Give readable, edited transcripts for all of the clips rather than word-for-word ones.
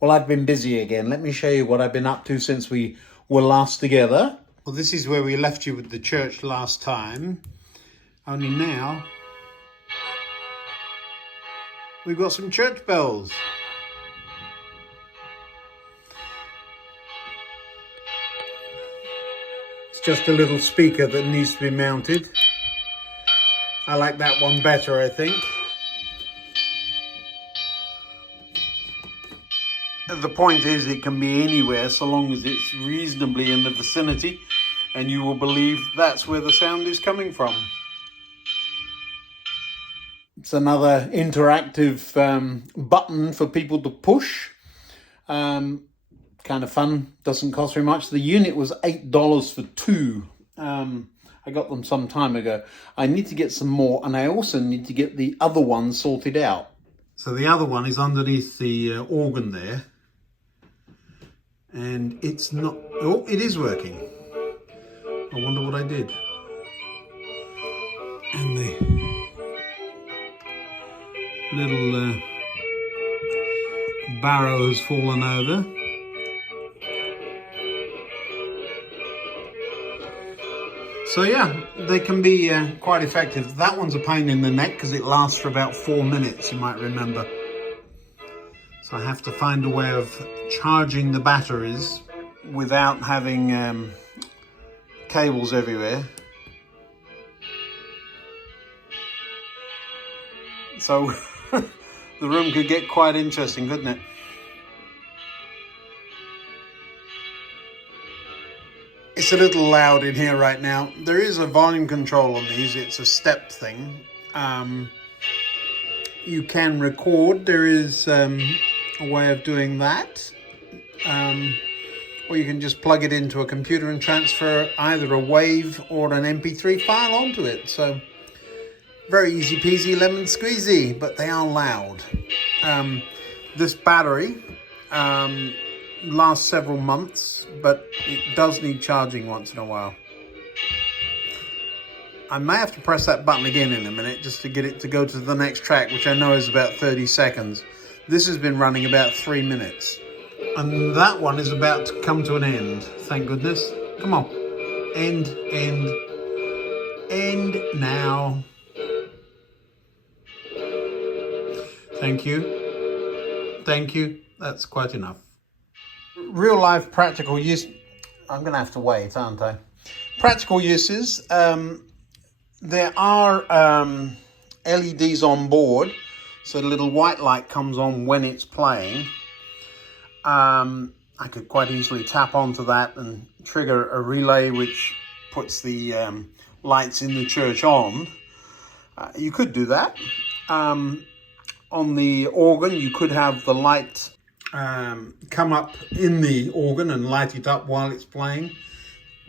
Well, I've been busy again. Let me show you what I've been up to since we were last together. Well, this is where we left you with the church last time. Only now, we've got some church bells. It's just a little speaker that needs to be mounted. I like that one better, I think. The point is, it can be anywhere so long as it's reasonably in the vicinity, and you will believe that's where the sound is coming from. It's another interactive button for people to push. Kind of fun, doesn't cost very much. The unit was $8 for two. I got them some time ago. I need to get some more, and I also need to get the other one sorted out. So the other one is underneath the organ there. And it's not, oh, it is working. I wonder what I did. And the little barrow has fallen over. So yeah, they can be quite effective. That one's a pain in the neck because it lasts for about 4 minutes, you might remember. So I have to find a way of charging the batteries without having cables everywhere. So the room could get quite interesting, couldn't it? It's a little loud in here right now. There is a volume control on these. It's a step thing. You can record. There is a way of doing that. Or you can just plug it into a computer and transfer either a wave or an MP3 file onto it. So very easy peasy lemon squeezy, but they are loud. This battery lasts several months, but it does need charging once in a while. I may have to press that button again in a minute just to get it to go to the next track, which I know is about 30 seconds. This has been running about 3 minutes. And that one is about to come to an end, thank goodness. Come on. End now. Thank you. Thank you. That's quite enough. Real life practical use. I'm going to have to wait, aren't I? Practical uses. There are LEDs on board, so the little white light comes on when it's playing. I could quite easily tap onto that and trigger a relay which puts the lights in the church on. You could do that. On the organ, you could have the light come up in the organ and light it up while it's playing.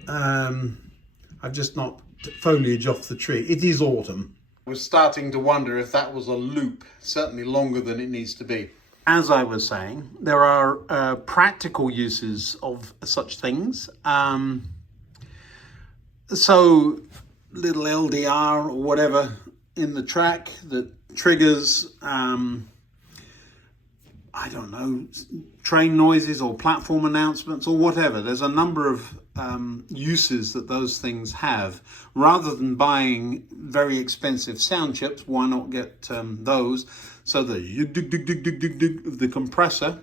I've just knocked foliage off the tree. It is autumn. I was starting to wonder if that was a loop, certainly longer than it needs to be. As I was saying, there are practical uses of such things. So little LDR or whatever in the track that triggers, I don't know, train noises or platform announcements or whatever. There's a number of uses that those things have. Rather than buying very expensive sound chips, why not get those? So the compressor,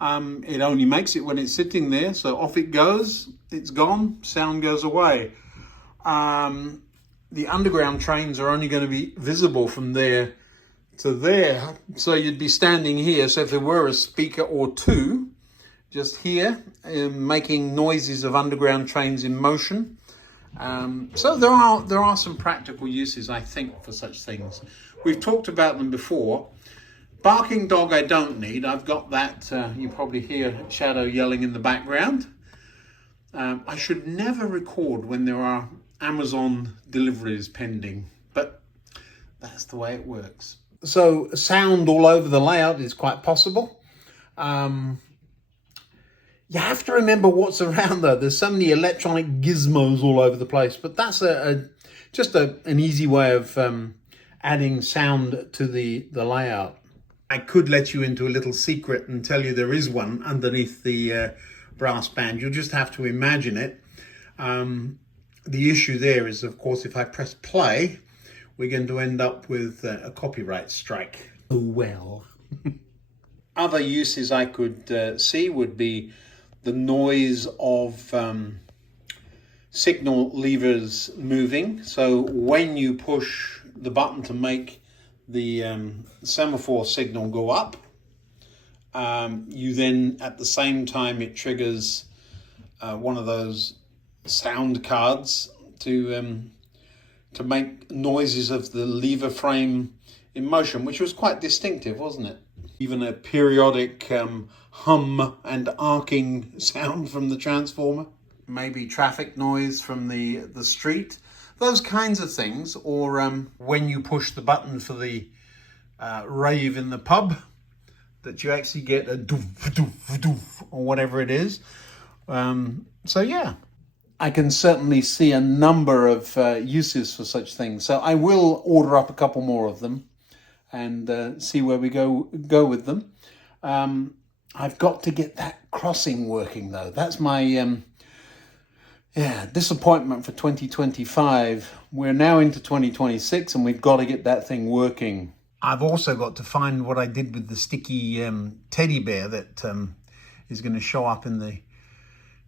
it only makes it when it's sitting there. So off it goes, it's gone, sound goes away. The underground trains are only going to be visible from there to there. So you'd be standing here. So if there were a speaker or two, just here, making noises of underground trains in motion. So there are some practical uses, I think, for such things. We've talked about them before. Barking dog I don't need. I've got that. You probably hear Shadow yelling in the background. I should never record when there are Amazon deliveries pending, but that's the way it works. So sound all over the layout is quite possible. You have to remember what's around though. There's so many electronic gizmos all over the place, but that's just an easy way of adding sound to the layout. I could let you into a little secret and tell you there is one underneath the brass band. You'll just have to imagine it. The issue there is, of course, if I press play, we're going to end up with a copyright strike. Oh well. Other uses I could see would be the noise of signal levers moving. So when you push the button to make the semaphore signal go up, you then at the same time it triggers one of those sound cards to make noises of the lever frame in motion, which was quite distinctive, wasn't it? Even a periodic hum and arcing sound from the transformer. Maybe traffic noise from the street. Those kinds of things. Or when you push the button for the rave in the pub, that you actually get a doof, doof, doof, or whatever it is. So yeah, I can certainly see a number of uses for such things. So I will order up a couple more of them and see where we go with them. I've got to get that crossing working though. That's my disappointment for 2025. We're now into 2026 and we've got to get that thing working. I've also got to find what I did with the sticky teddy bear that is going to show up in the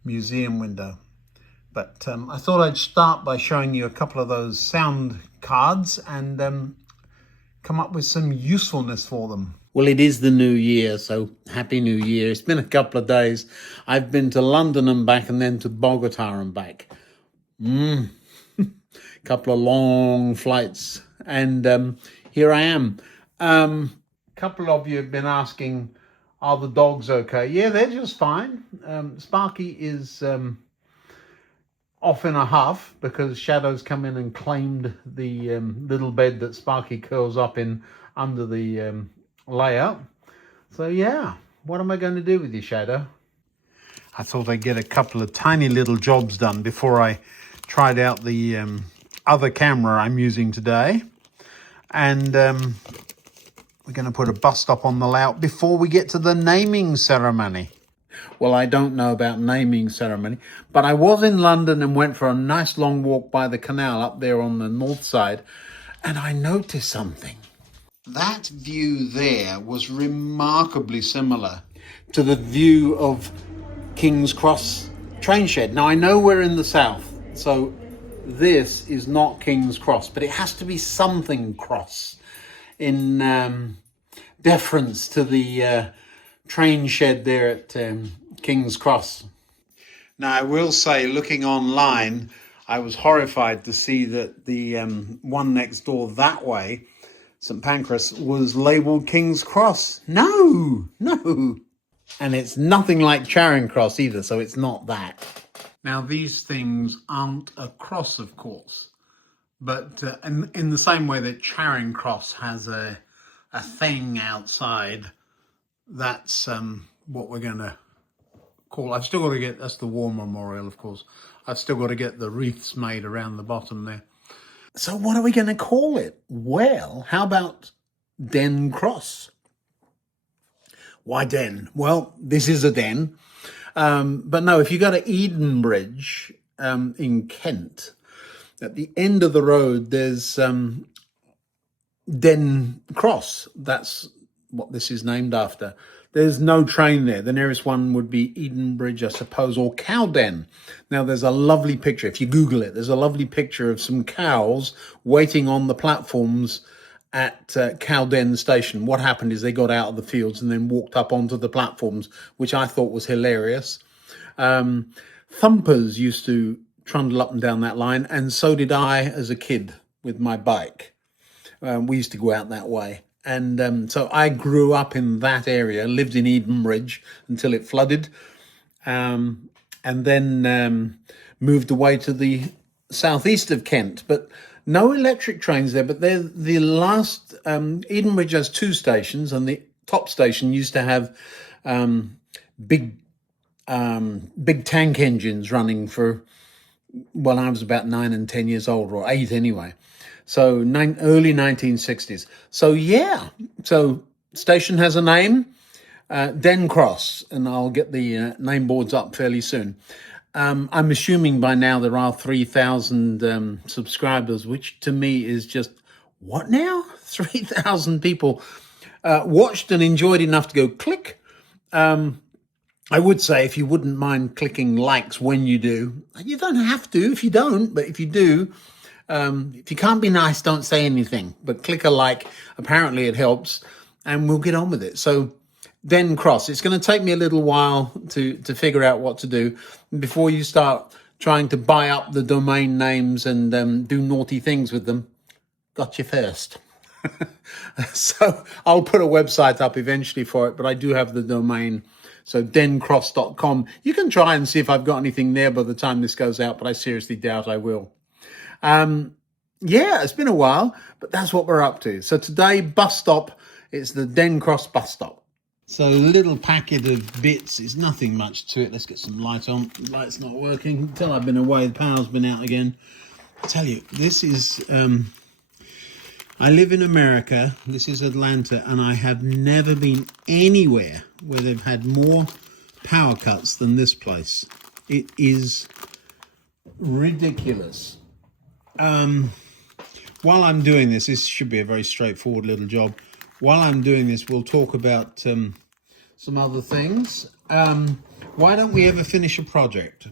museum window. But I thought I'd start by showing you a couple of those sound cards and come up with some usefulness for them. Well, it is the new year, so Happy New Year. It's been a couple of days. I've been to London and back and then to Bogota and back. Couple of long flights. And here I am. Couple of you have been asking, are the dogs okay? Yeah, they're just fine. Sparky is off in a huff because Shadow's come in and claimed the little bed that Sparky curls up in under the layout. So yeah, what am I going to do with you, Shadow? I thought I'd get a couple of tiny little jobs done before I tried out the other camera I'm using today. And we're going to put a bus stop on the layout before we get to the naming ceremony. Well, I don't know about naming ceremony, but I was in London and went for a nice long walk by the canal up there on the north side, and I noticed something. That view there was remarkably similar to the view of King's Cross train shed. Now, I know we're in the south, so this is not King's Cross, but it has to be something cross in deference to the train shed there at King's Cross. Now, I will say, looking online, I was horrified to see that the one next door that way, St Pancras, was labelled King's Cross. No. And it's nothing like Charing Cross either, so it's not that. Now, these things aren't a cross, of course, but in the same way that Charing Cross has a thing outside, that's what we're going to call. I've still got to get, that's the War Memorial, of course. I've still got to get the wreaths made around the bottom there. So what are we going to call it? Well, how about Den Cross? Why Den? Well, this is a den. But no, if you go to Edenbridge in Kent, at the end of the road, there's Den Cross. That's what this is named after. There's no train there. The nearest one would be Edenbridge, I suppose, or Cow Den. Now, there's a lovely picture. If you Google it, there's a lovely picture of some cows waiting on the platforms at Cow Den station. What happened is they got out of the fields and then walked up onto the platforms, which I thought was hilarious. Thumpers used to trundle up and down that line, and so did I as a kid with my bike. We used to go out that way. And so I grew up in that area, lived in Edenbridge until it flooded, and then moved away to the southeast of Kent. But no electric trains there, but they're the last. Edenbridge has two stations, and the top station used to have big tank engines running for, well, I was about 9 and 10 years old, or 8 anyway. So early 1960s. So yeah, so station has a name, Den Cross, and I'll get the name boards up fairly soon. I'm assuming by now there are 3,000 subscribers, which to me is just, what now? 3,000 people watched and enjoyed enough to go click. I would say if you wouldn't mind clicking likes when you do, you don't have to if you don't, but if you do, if you can't be nice, don't say anything, but click a like. Apparently it helps, and we'll get on with it. So Den Cross, it's going to take me a little while to figure out what to do before you start trying to buy up the domain names and do naughty things with them. Got you first. So I'll put a website up eventually for it, but I do have the domain. So dencross.com. You can try and see if I've got anything there by the time this goes out, but I seriously doubt I will. Yeah, it's been a while, but that's what we're up to. So today, bus stop, it's the Den Cross bus stop. So a little packet of bits is nothing much to it. Let's get some light on. Light's not working. Until I've been away, the power's been out again. I tell you, this is... I live in America, this is Atlanta, and I have never been anywhere where they've had more power cuts than this place. It is ridiculous. While I'm doing this should be a very straightforward little job. While I'm doing this, we'll talk about some other things. Why don't we ever finish a project?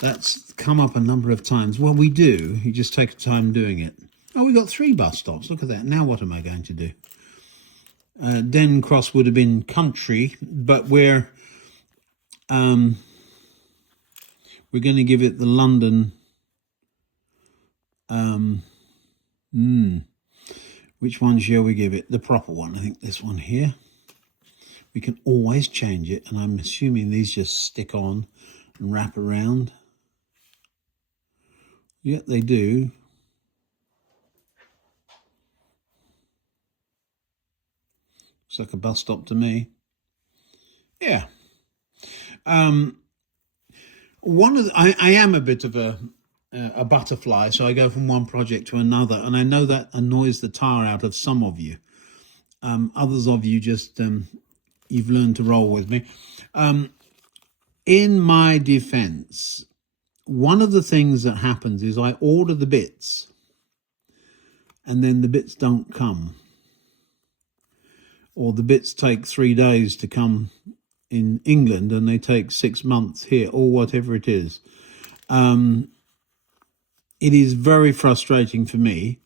That's come up a number of times. Well, we do. You just take time doing it. Oh, we got 3 bus stops. Look at that. Now what am I going to do? Den Cross would have been country, but we're going to give it the London. Which one shall we give it? The proper one. I think this one here. We can always change it, and I'm assuming these just stick on and wrap around. Yep, they do. Looks like a bus stop to me. Yeah. I am a bit of a butterfly, so I go from one project to another, and I know that annoys the tar out of some of you. Others of you just, you've learned to roll with me. In my defense, one of the things that happens is I order the bits, and then the bits don't come. Or the bits take 3 days to come in England and they take 6 months here, or whatever it is. It is very frustrating for me.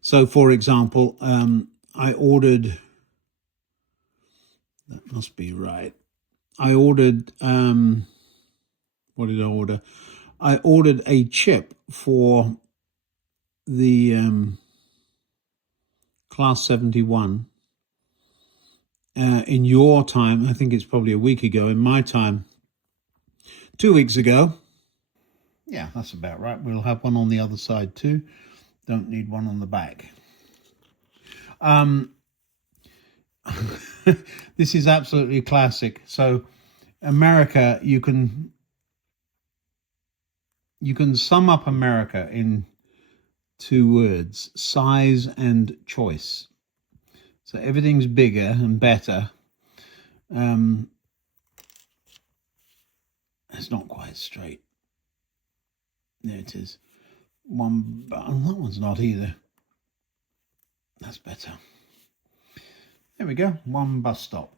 So, for example, I ordered, that must be right. I ordered, what did I order? I ordered a chip for the Class 71. In your time, I think it's probably a week ago. In my time, 2 weeks ago. Yeah, that's about right. We'll have one on the other side too. Don't need one on the back. This is absolutely classic. So, America, you can sum up America in 2 words: size and choice. So everything's bigger and better. It's not quite straight. There it is. One button. That one's not either. That's better. There we go. One bus stop.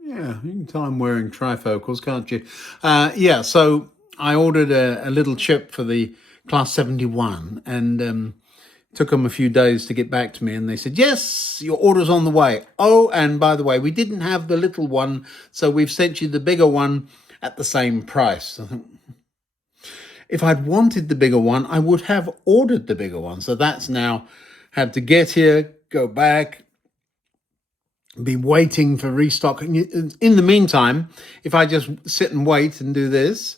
Yeah, you can tell I'm wearing trifocals, can't you? Yeah, so I ordered a little chip for the Class 71, and took them a few days to get back to me, and they said, yes, your order's on the way. Oh, and by the way, we didn't have the little one, so we've sent you the bigger one at the same price. If I'd wanted the bigger one, I would have ordered the bigger one. So that's now had to get here, go back, be waiting for restock. In the meantime, if I just sit and wait and do this,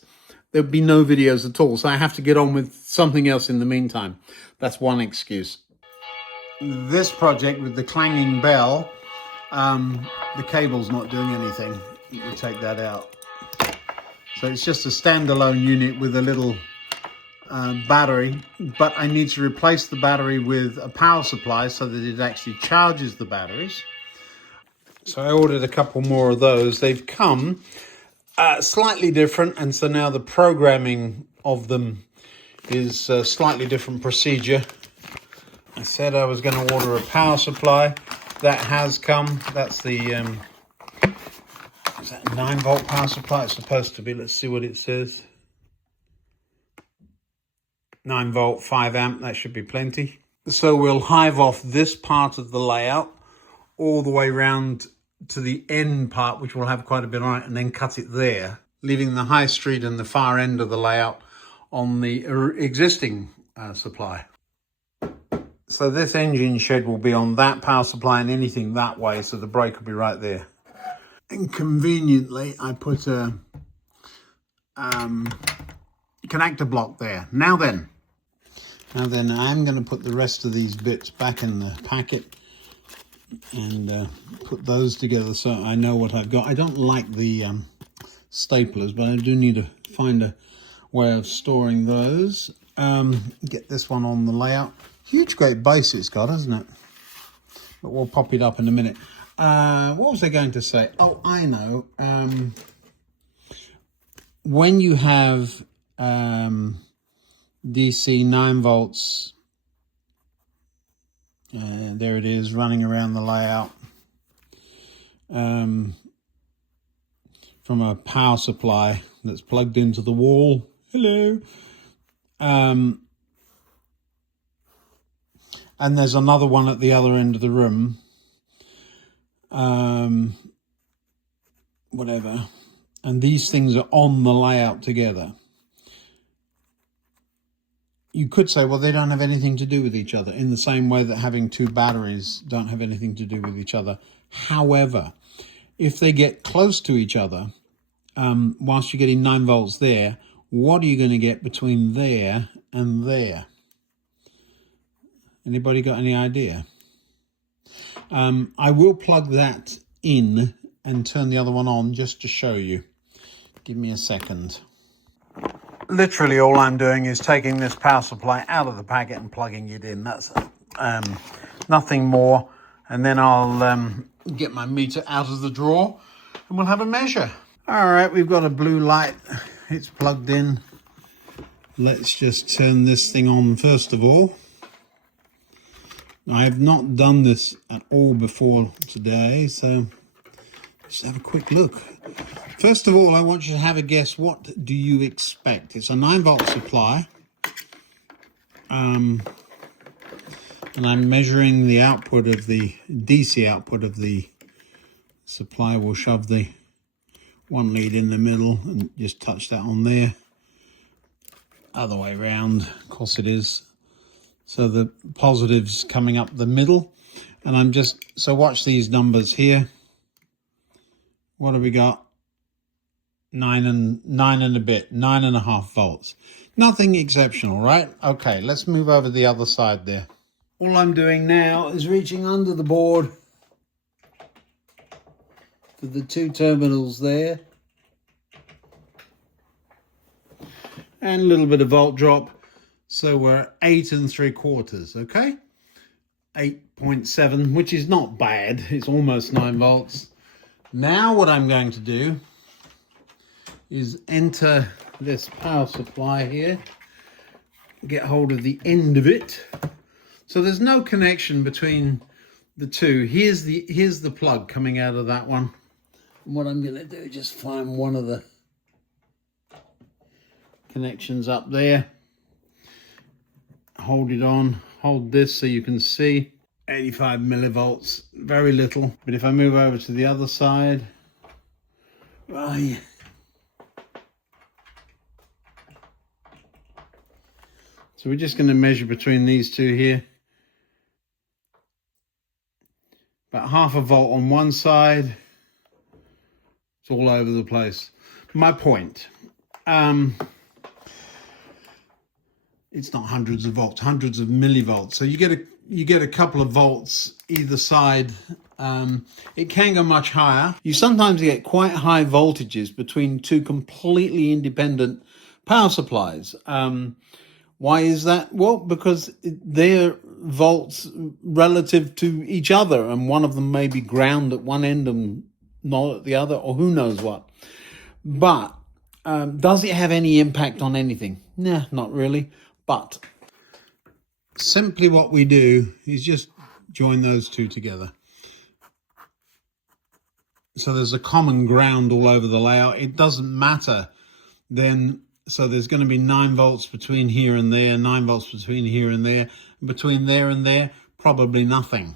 there'd be no videos at all. So I have to get on with something else in the meantime. That's one excuse. This project with the clanging bell, the cable's not doing anything. You can take that out. So it's just a standalone unit with a little battery, but I need to replace the battery with a power supply so that it actually charges the batteries. So I ordered a couple more of those. They've come slightly different, and so now the programming of them is a slightly different procedure. I said I was going to order a power supply. That has come. That's the is that a 9-volt power supply? It's supposed to be. Let's see what it says. 9-volt, 5-amp. That should be plenty. So we'll hive off this part of the layout all the way round to the end part, which will have quite a bit on it, and then cut it there, leaving the high street and the far end of the layout on the existing supply. So this engine shed will be on that power supply and anything that way, so the brake will be right there. And conveniently, I put a connector block there. Now then, I'm going to put the rest of these bits back in the packet and put those together so I know what I've got. I don't like the staplers, but I do need to find a way of storing those. Get this one on the layout. Huge great base it's got, hasn't it? But we'll pop it up in a minute. What was I going to say? Oh, I know. When you have DC 9 volts, there it is running around the layout, from a power supply that's plugged into the wall. Hello. And there's another one at the other end of the room. Whatever. And these things are on the layout together. You could say, well, they don't have anything to do with each other, in the same way that having two batteries don't have anything to do with each other. However, if they get close to each other, whilst you're getting 9 volts there, what are you going to get between there and there? Anybody got any idea? I will plug that in and turn the other one on just to show you. Give me a second. Literally all I'm doing is taking this power supply out of the packet and plugging it in. That's nothing more. And then I'll get my meter out of the drawer and we'll have a measure. All right, we've got a blue light. It's plugged in. Let's just turn this thing on first of all. I have not done this at all before today, so let's have a quick look. First of all, I want you to have a guess. What do you expect? It's a 9-volt supply. And I'm measuring the output of the DC output of the supply. We'll shove the one lead in the middle and just touch that on there. Other way around, of course it is. So the positive's coming up the middle. And I'm just, so watch these numbers here. What have we got? 9 and a bit, 9.5 volts. Nothing exceptional, right? Okay, let's move over the other side there. All I'm doing now is reaching under the board for the 2 terminals there. And a little bit of volt drop. So we're 8 3/4, okay? 8.7, which is not bad. It's almost 9 volts. Now what I'm going to do is enter this power supply here, get hold of the end of it. So there's no connection between the two. Here's the plug coming out of that one. And what I'm going to do is just find one of the connections up there. Hold it on, hold this so you can see. 85 millivolts, very little. But if I move over to the other side, right. So we're just going to measure between these two here. About 0.5 volt on one side. It's all over the place. My point. It's not hundreds of volts, hundreds of millivolts. So you get a couple of volts either side. It can go much higher. You sometimes get quite high voltages between two completely independent power supplies. Why is that? Well, because they're volts relative to each other, and one of them may be ground at one end and not at the other, or who knows what. But does it have any impact on anything? Nah, not really. But simply what we do is just join those two together. So there's a common ground all over the layout. It doesn't matter then. So there's going to be 9 volts between here and there, 9 volts between here and there. Between there and there, probably nothing.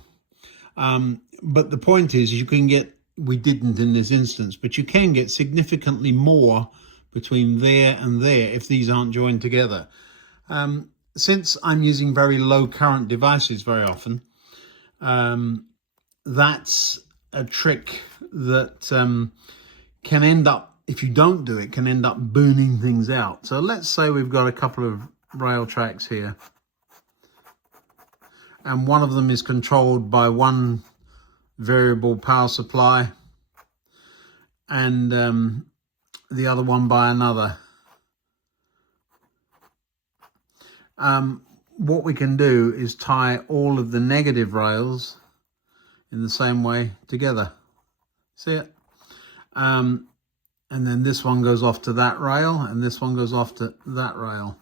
But the point is, you can get, we didn't in this instance, but you can get significantly more between there and there if these aren't joined together. Since I'm using very low current devices very often, that's a trick that can end up, if you don't do it, can end up burning things out. So let's say we've got a couple of rail tracks here, and one of them is controlled by one variable power supply and the other one by another. What we can do is tie all of the negative rails in the same way together. See it? And then this one goes off to that rail, and this one goes off to that rail.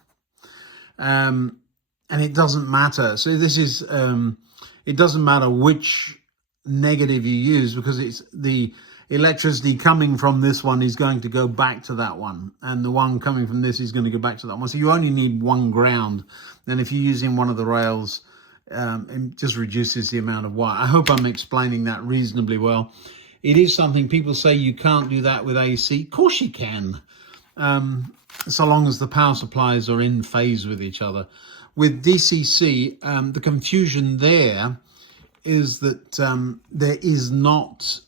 And it doesn't matter. So this is, it doesn't matter which negative you use, because it's the electricity coming from this one is going to go back to that one, and the one coming from this is going to go back to that one. So you only need one ground. Then if you're using one of the rails, it just reduces the amount of wire. I hope I'm explaining that reasonably well. It is something people say you can't do that with AC. Of course you can, so long as the power supplies are in phase with each other. With DCC, the confusion there is that there is not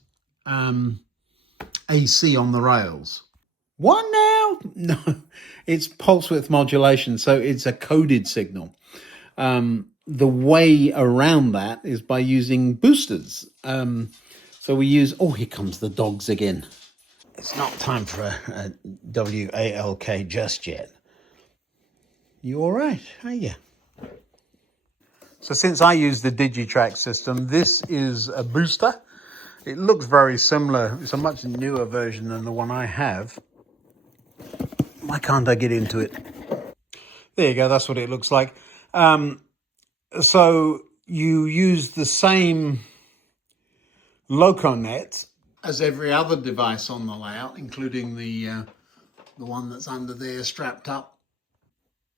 AC on the rails. What now? No, it's pulse width modulation, so it's a coded signal. The way around that is by using boosters. So we use, oh, here comes the dogs again. It's not time for a WALK just yet. You all right? Are you? So since I use the DigiTrack system, this is a booster. It looks very similar. It's a much newer version than the one I have. Why can't I get into it? There you go. That's what it looks like. So you use the same LocoNet as every other device on the layout, including the one that's under there strapped up.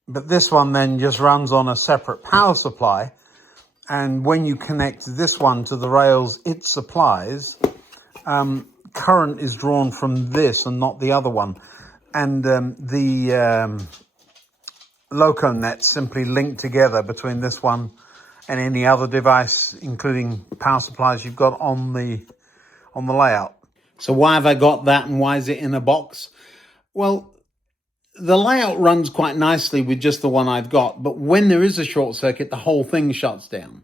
But this one then just runs on a separate power supply. And when you connect this one to the rails it supplies, current is drawn from this and not the other one. And the LocoNet simply link together between this one and any other device, including power supplies you've got on the layout. So why have I got that, and why is it in a box? Well, the layout runs quite nicely with just the one I've got, but when there is a short circuit, the whole thing shuts down.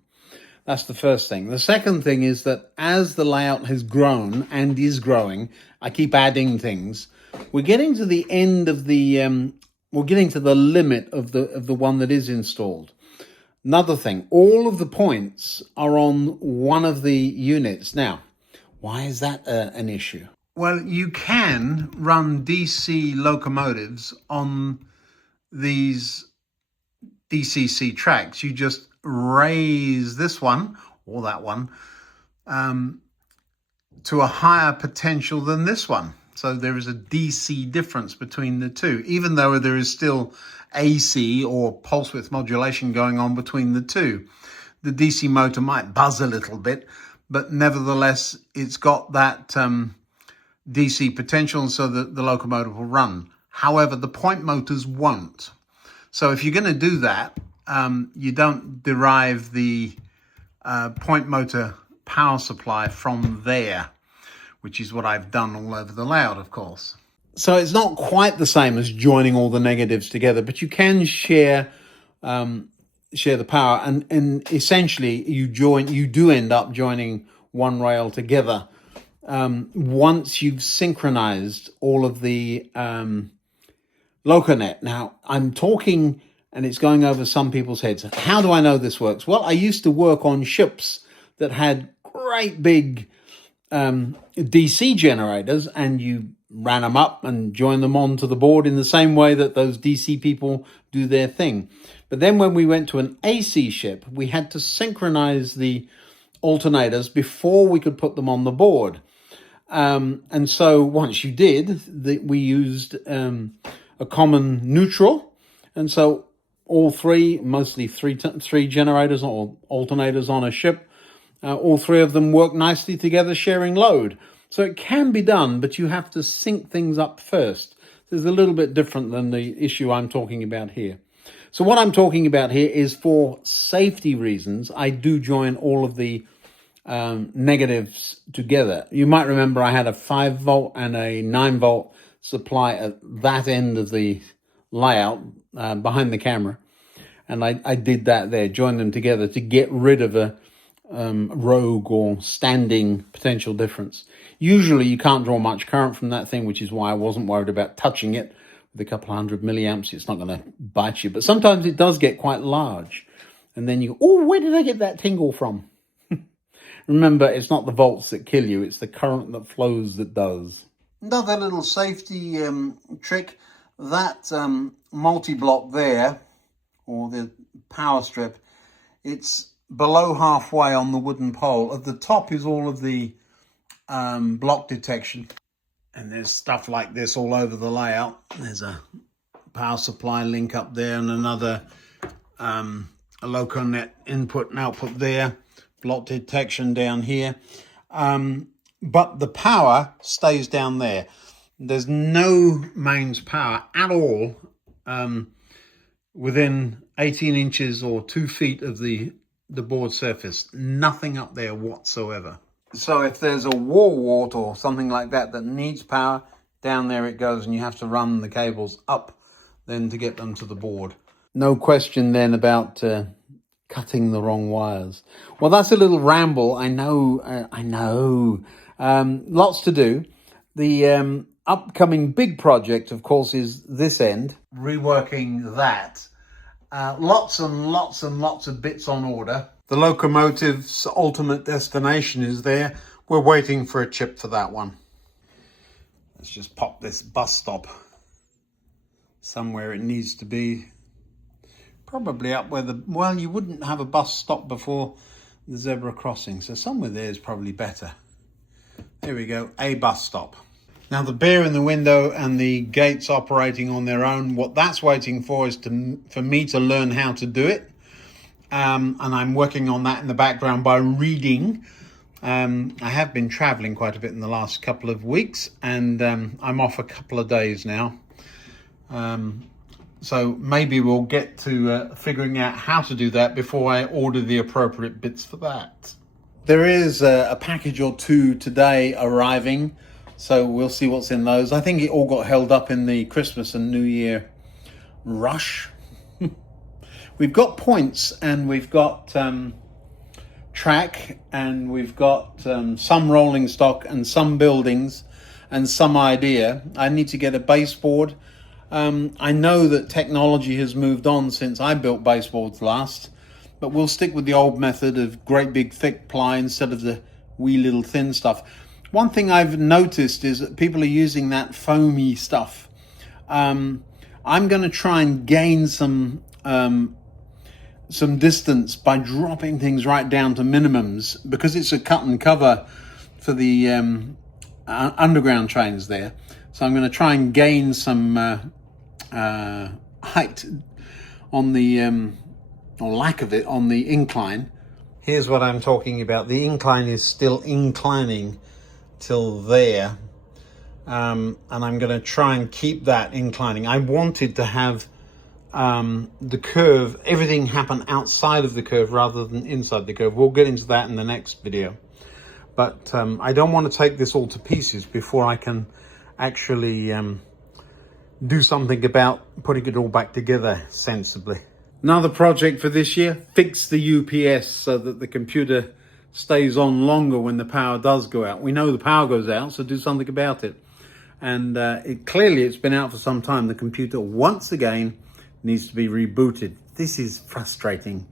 That's the first thing. The second thing is that as the layout has grown and is growing, I keep adding things. We're getting to the end of the, we're getting to the limit of the one that is installed. Another thing, all of the points are on one of the units. Now, why is that an issue? Well, you can run DC locomotives on these DCC tracks. You just raise this one or that one to a higher potential than this one. So there is a DC difference between the two, even though there is still AC or pulse width modulation going on between the two. The DC motor might buzz a little bit, but nevertheless, it's got that DC potential, so that the locomotive will run. However, the point motors won't. So if you're going to do that, you don't derive the point motor power supply from there, which is what I've done all over the layout, of course. So it's not quite the same as joining all the negatives together, but you can share the power, and essentially you do end up joining one rail together once you've synchronized all of the LocoNet. Now, I'm talking and it's going over some people's heads. How do I know this works? Well, I used to work on ships that had great big DC generators, and you ran them up and joined them onto the board in the same way that those DC people do their thing. But then when we went to an AC ship, we had to synchronize the alternators before we could put them on the board. And so once you did, we used a common neutral. And so all three, mostly three generators or alternators on a ship, all three of them work nicely together, sharing load. So it can be done, but you have to sync things up first. This is a little bit different than the issue I'm talking about here. So what I'm talking about here is, for safety reasons, I do join all of the negatives together. You might remember I had a 5-volt and a 9-volt supply at that end of the layout behind the camera. And I did that there, joined them together to get rid of a rogue or standing potential difference. Usually you can't draw much current from that thing, which is why I wasn't worried about touching it. With a couple of 100 milliamps, it's not going to bite you. But sometimes it does get quite large. And then you, oh, where did I get that tingle from? Remember, it's not the volts that kill you, it's the current that flows that does. Another little safety trick, that multi-block there, or the power strip, it's below halfway on the wooden pole. At the top is all of the block detection. And there's stuff like this all over the layout. There's a power supply link up there, and another a LocoNet input and output there. Block detection down here. But the power stays down there. There's no mains power at all within 18 inches or 2 feet of the board surface. Nothing up there whatsoever. So if there's a wall wart or something like that that needs power, down there it goes, and you have to run the cables up then to get them to the board. No question then about cutting the wrong wires. Well, that's a little ramble. I know. Lots to do. The upcoming big project, of course, is this end. Reworking that. Lots and lots and lots of bits on order. The locomotive's ultimate destination is there. We're waiting for a chip for that one. Let's just pop this bus stop somewhere it needs to be. Probably up where well, you wouldn't have a bus stop before the zebra crossing, so somewhere there is probably better. There we go, a bus stop. Now the bear in the window and the gates operating on their own, what that's waiting for is for me to learn how to do it. And I'm working on that in the background by reading. I have been traveling quite a bit in the last couple of weeks, and I'm off a couple of days now. So maybe we'll get to figuring out how to do that before I order the appropriate bits for that. There is a package or two today arriving, so we'll see what's in those. I think it all got held up in the Christmas and New Year rush. We've got points, and we've got track, and we've got some rolling stock and some buildings and some idea. I need to get a baseboard. I know that technology has moved on since I built baseboards last, but we'll stick with the old method of great big thick ply instead of the wee little thin stuff. One thing I've noticed is that people are using that foamy stuff. I'm going to try and gain some distance by dropping things right down to minimums, because it's a cut and cover for the underground trains there. So I'm going to try and gain some height on the or lack of it on the incline. Here's what I'm talking about. The incline is still inclining till there, and I'm going to try and keep that inclining. I wanted to have the curve, everything happen outside of the curve rather than inside the curve. We'll get into that in the next video, but I don't want to take this all to pieces before I can actually do something about putting it all back together sensibly. Another project for this year, fix the UPS so that the computer stays on longer when the power does go out. We know the power goes out, so do something about it. And clearly it's been out for some time. The computer once again needs to be rebooted. This is frustrating.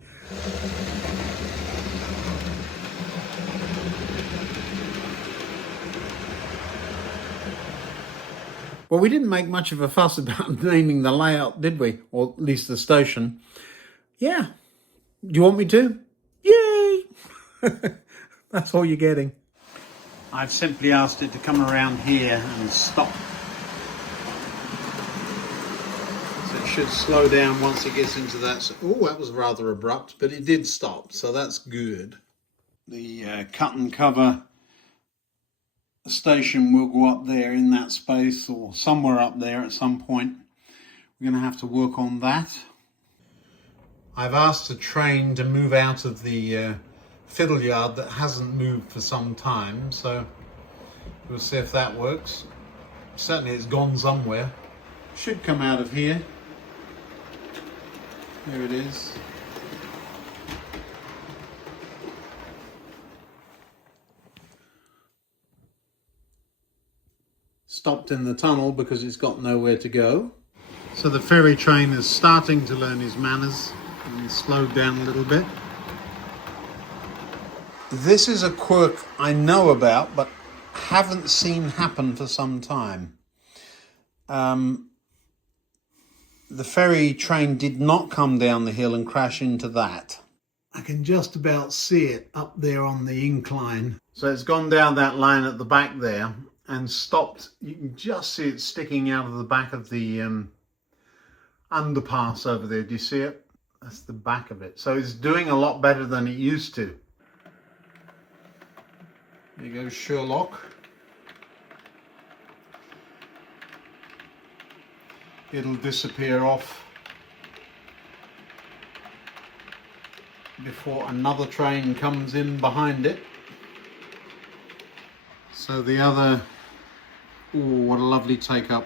Well, we didn't make much of a fuss about naming the layout, did we? Or at least the station. Yeah. Do you want me to? Yay! That's all you're getting. I've simply asked it to come around here and stop. So it should slow down once it gets into that. Oh, that was rather abrupt, but it did stop, so that's good. The cut and cover station will go up there in that space or somewhere up there at some point. We're going to have to work on that. I've asked the train to move out of the fiddle yard that hasn't moved for some time, so we'll see if that works. Certainly it's gone somewhere. Should come out of here. There it is. Stopped in the tunnel because it's got nowhere to go. So the ferry train is starting to learn his manners and slowed down a little bit. This is a quirk I know about but haven't seen happen for some time. The ferry train did not come down the hill and crash into that. I can just about see it up there on the incline. So it's gone down that line at the back there and stopped. You can just see it sticking out of the back of the underpass over there. Do you see it? That's the back of it. So it's doing a lot better than it used to. There goes Sherlock. It'll disappear off before another train comes in behind it. So the other, oh, what a lovely take up.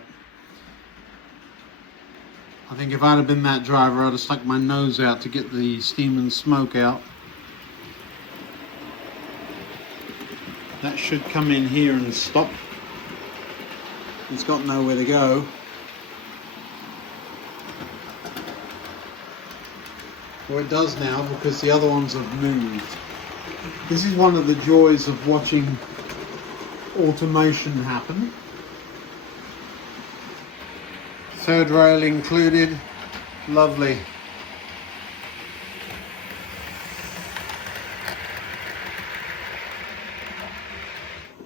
I think if I'd have been that driver, I'd have stuck my nose out to get the steam and smoke out. That should come in here and stop. It's got nowhere to go. Well, it does now because the other ones have moved. This is one of the joys of watching automation happen. Third rail included. Lovely.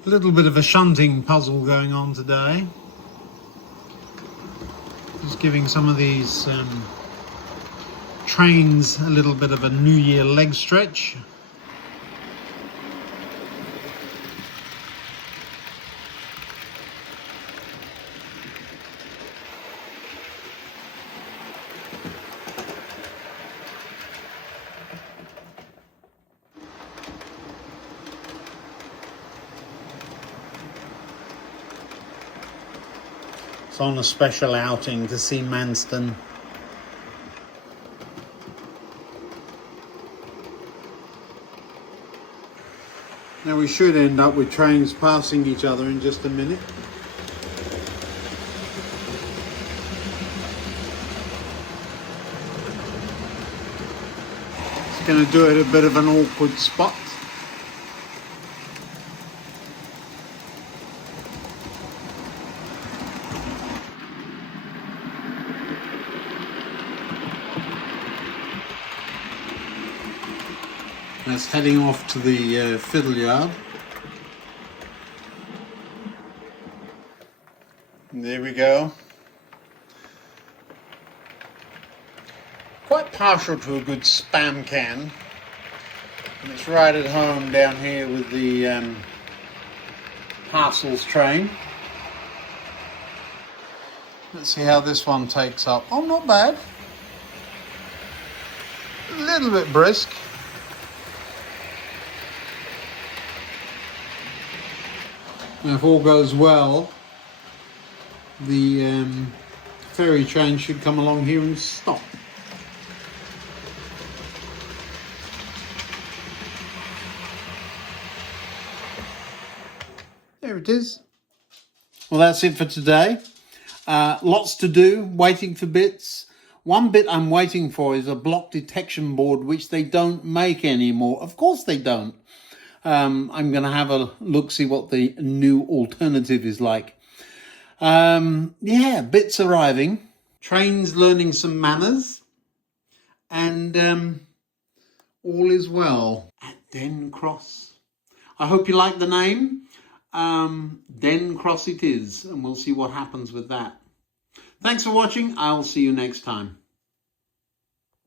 A little bit of a shunting puzzle going on today. Just giving some of these trains a little bit of a New Year leg stretch. It's on a special outing to see Manston. Now we should end up with trains passing each other in just a minute. It's going to do it a bit of an awkward spot. That's heading off to the fiddle yard. And there we go. Quite partial to a good spam can. And it's right at home down here with the parcels train. Let's see how this one takes up. Oh, not bad. A little bit brisk. And if all goes well, the ferry train should come along here and stop. There it is. Well, that's it for today. Lots to do, waiting for bits, One bit I'm waiting for is a block detection board, which they don't make anymore. Of course they don't. I'm going to have a look, see what the new alternative is like. Yeah, bits arriving. Train's learning some manners. And all is well at Den Cross. I hope you like the name. Den Cross it is, and we'll see what happens with that. Thanks for watching. I'll see you next time.